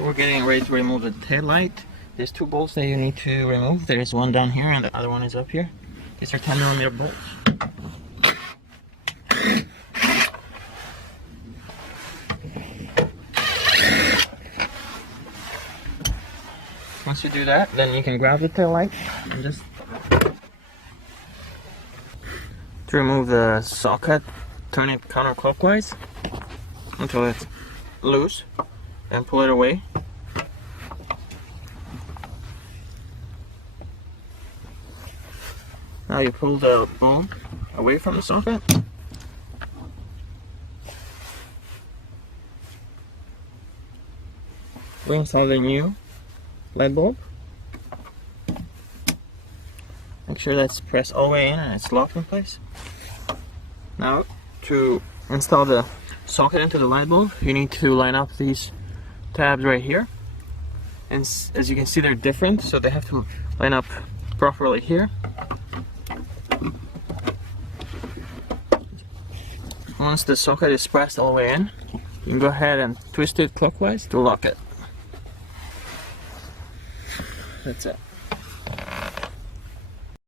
We're getting ready to remove the tail light. There's two bolts that you need to remove. There is one down here and the other one is up here. These are 10mm bolts. Once you do that, then you can grab the tail light and just to remove the socket, turn it counterclockwise until it's loose and pull it away. Now you pull the bone away from the socket. We install the new LED bulb. Make sure that's pressed all the way in and it's locked in place. Now to install the socket into the light bulb, you need to line up these tabs right here. And as you can see, they're different, so they have to line up properly here. Once the socket is pressed all the way in, you can go ahead and twist it clockwise to lock it. That's it.